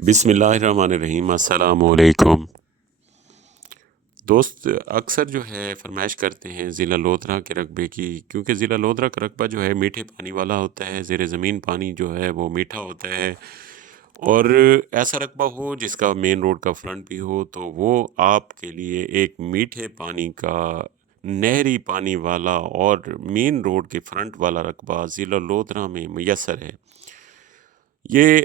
بسم اللہ الرحمن الرحیم۔ السلام علیکم دوست، اکثر جو ہے فرمائش کرتے ہیں ضلع لودھرا کے رقبے کی، کیونکہ ضلع لودھرا کا رقبہ جو ہے میٹھے پانی والا ہوتا ہے، زیر زمین پانی جو ہے وہ میٹھا ہوتا ہے، اور ایسا رقبہ ہو جس کا مین روڈ کا فرنٹ بھی ہو تو وہ آپ کے لیے ایک میٹھے پانی کا نہری پانی والا اور مین روڈ کے فرنٹ والا رقبہ ضلع لودھرا میں میسر ہے۔ یہ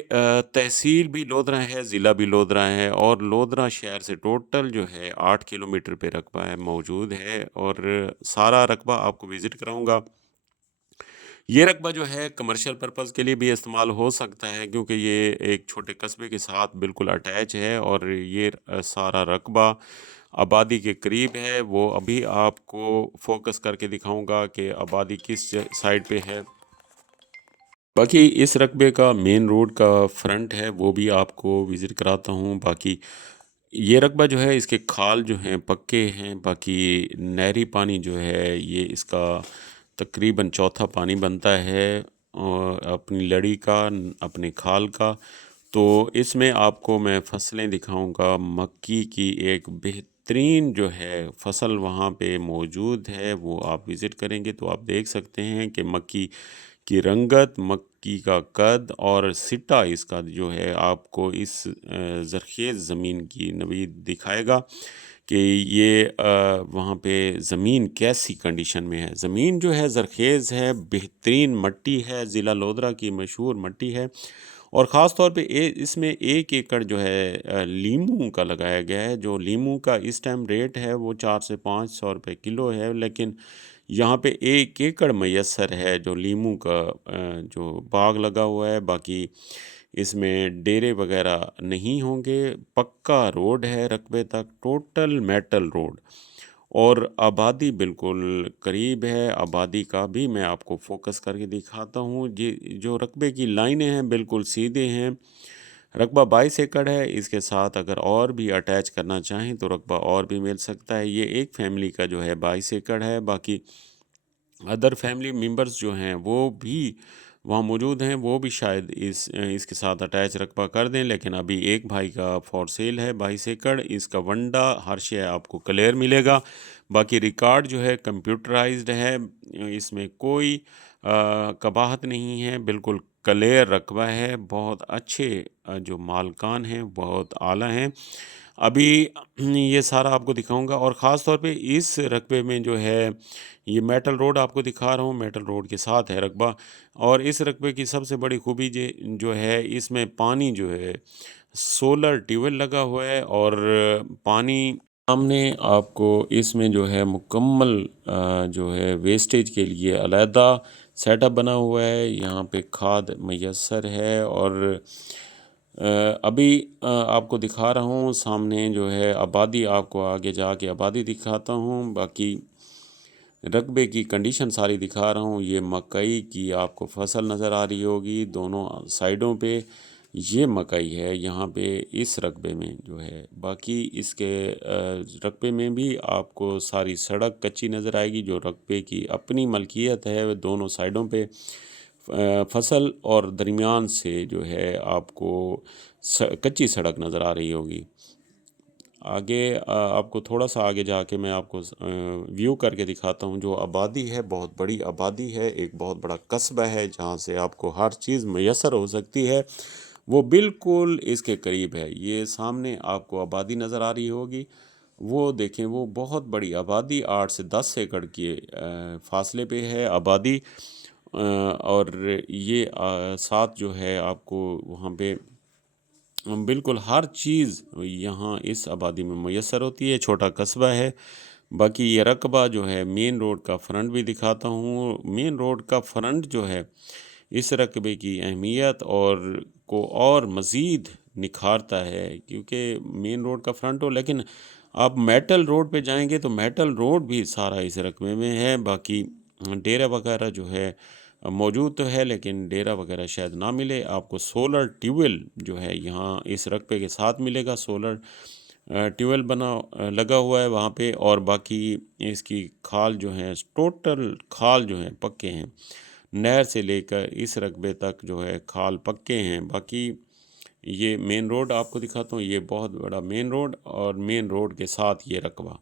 تحصیل بھی لودھرا ہے، ضلع بھی لودھرا ہے، اور لودھرا شہر سے ٹوٹل جو ہے 8 کلومیٹر پہ رقبہ ہے موجود ہے، اور سارا رقبہ آپ کو وزٹ کراؤں گا۔ یہ رقبہ جو ہے کمرشل پرپز کے لیے بھی استعمال ہو سکتا ہے، کیونکہ یہ ایک چھوٹے قصبے کے ساتھ بالکل اٹیچ ہے، اور یہ سارا رقبہ آبادی کے قریب ہے۔ وہ ابھی آپ کو فوکس کر کے دکھاؤں گا کہ آبادی کس سائڈ پہ ہے۔ باقی اس رقبے کا مین روڈ کا فرنٹ ہے وہ بھی آپ کو وزٹ کراتا ہوں۔ باقی یہ رقبہ جو ہے اس کے کھال جو ہیں پکے ہیں، باقی نہری پانی جو ہے یہ اس کا تقریباً چوتھا پانی بنتا ہے اور اپنی لڑی کا، اپنے کھال کا۔ تو اس میں آپ کو میں فصلیں دکھاؤں گا۔ مکی کی ایک بہترین جو ہے فصل وہاں پہ موجود ہے، وہ آپ وزٹ کریں گے تو آپ دیکھ سکتے ہیں کہ مکی کی رنگت، مکی کا قد اور سٹا اس کا جو ہے آپ کو اس زرخیز زمین کی نوید دکھائے گا کہ یہ وہاں پہ زمین کیسی کنڈیشن میں ہے۔ زمین جو ہے زرخیز ہے، بہترین مٹی ہے، ضلع لودھرا کی مشہور مٹی ہے، اور خاص طور پہ اس میں 1 ایکڑ جو ہے لیموں کا لگایا گیا ہے۔ جو لیموں کا اس ٹائم ریٹ ہے وہ 400 سے 500 روپے کلو ہے، لیکن یہاں پہ 1 ایکڑ میسر ہے جو لیموں کا جو باغ لگا ہوا ہے۔ باقی اس میں ڈیرے وغیرہ نہیں ہوں گے، پکا روڈ ہے رقبے تک، ٹوٹل میٹل روڈ، اور آبادی بالکل قریب ہے۔ آبادی کا بھی میں آپ کو فوکس کر کے دکھاتا ہوں۔ جو رقبے کی لائنیں ہیں بالکل سیدھے ہیں۔ رقبہ 22 ایکڑ ہے، اس کے ساتھ اگر اور بھی اٹیچ کرنا چاہیں تو رقبہ اور بھی مل سکتا ہے۔ یہ ایک فیملی کا جو ہے 22 ایکڑ ہے، باقی ادر فیملی ممبرز جو ہیں وہ بھی وہاں موجود ہیں، وہ بھی شاید اس کے ساتھ اٹیچ رقبہ کر دیں، لیکن ابھی ایک بھائی کا فور سیل ہے 22 ایکڑ۔ اس کا ونڈا ہر شے آپ کو کلیئر ملے گا۔ باقی ریکارڈ جو ہے کمپیوٹرائزڈ ہے، اس میں کوئی قباحت نہیں ہے، بالکل کلیئر رقبہ ہے۔ بہت اچھے جو مالکان ہیں بہت اعلیٰ ہیں۔ ابھی یہ سارا آپ کو دکھاؤں گا، اور خاص طور پہ اس رقبے میں جو ہے یہ میٹل روڈ آپ کو دکھا رہا ہوں، میٹل روڈ کے ساتھ ہے رقبہ، اور اس رقبے کی سب سے بڑی خوبی جو ہے اس میں پانی جو ہے سولر ٹیوب ویل لگا ہوا ہے، اور پانی سامنے آپ کو اس میں جو ہے مکمل جو ہے ویسٹیج کے لیے علیحدہ سیٹ اپ بنا ہوا ہے۔ یہاں پہ کھاد میسر ہے، اور ابھی آپ کو دکھا رہا ہوں سامنے جو ہے آبادی، آپ کو آگے جا کے آبادی دکھاتا ہوں۔ باقی رقبے کی کنڈیشن ساری دکھا رہا ہوں۔ یہ مکئی کی آپ کو فصل نظر آ رہی ہوگی دونوں سائڈوں پہ، یہ مکئی ہے یہاں پہ اس رقبے میں جو ہے۔ باقی اس کے رقبے میں بھی آپ کو ساری سڑک کچی نظر آئے گی، جو رقبے کی اپنی ملکیت ہے، دونوں سائڈوں پہ فصل اور درمیان سے جو ہے آپ کو کچی سڑک نظر آ رہی ہوگی۔ آگے آپ کو تھوڑا سا آگے جا کے میں آپ کو ویو کر کے دکھاتا ہوں۔ جو آبادی ہے بہت بڑی آبادی ہے، ایک بہت بڑا قصبہ ہے جہاں سے آپ کو ہر چیز میسر ہو سکتی ہے، وہ بالکل اس کے قریب ہے۔ یہ سامنے آپ کو آبادی نظر آ رہی ہوگی، وہ دیکھیں، وہ بہت بڑی آبادی 8 سے 10 ایکڑ کے فاصلے پہ ہے آبادی، اور یہ ساتھ جو ہے آپ کو وہاں پہ بالکل ہر چیز یہاں اس آبادی میں میسر ہوتی ہے۔ چھوٹا قصبہ ہے۔ باقی یہ رقبہ جو ہے مین روڈ کا فرنٹ بھی دکھاتا ہوں۔ مین روڈ کا فرنٹ جو ہے اس رقبے کی اہمیت اور مزید نکھارتا ہے، کیونکہ مین روڈ کا فرنٹ ہو، لیکن آپ میٹل روڈ پہ جائیں گے تو میٹل روڈ بھی سارا اس رقبے میں ہے۔ باقی ڈیرا وغیرہ جو ہے موجود تو ہے، لیکن ڈیرا وغیرہ شاید نہ ملے آپ کو۔ سولر ٹیوب ویل جو ہے یہاں اس رقبے کے ساتھ ملے گا، سولر ٹیوب ویل لگا ہوا ہے وہاں پہ، اور باقی اس کی کھال جو ہیں ٹوٹل کھال جو ہیں پکے ہیں، نہر سے لے کر اس رقبے تک جو ہے کھال پکے ہیں۔ باقی یہ مین روڈ آپ کو دکھاتا ہوں، یہ بہت بڑا مین روڈ اور مین روڈ کے ساتھ یہ رقبہ۔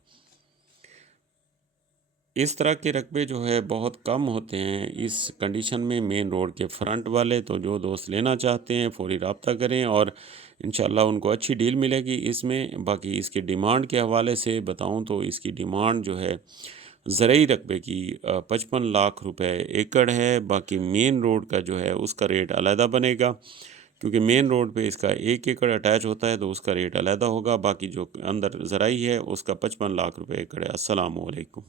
اس طرح کے رقبے جو ہے بہت کم ہوتے ہیں اس کنڈیشن میں مین روڈ کے فرنٹ والے، تو جو دوست لینا چاہتے ہیں فوری رابطہ کریں اور انشاءاللہ ان کو اچھی ڈیل ملے گی اس میں۔ باقی اس کے ڈیمانڈ کے حوالے سے بتاؤں تو اس کی ڈیمانڈ جو ہے زرعی رقبے کی 55 لاکھ روپے ایکڑ ہے۔ باقی مین روڈ کا جو ہے اس کا ریٹ علیحدہ بنے گا، کیونکہ مین روڈ پہ اس کا 1 ایکڑ اٹیچ ہوتا ہے تو اس کا ریٹ علیحدہ ہوگا۔ باقی جو اندر زرعی ہے اس کا 55 لاکھ روپے ایکڑ ہے۔ السلام علیکم۔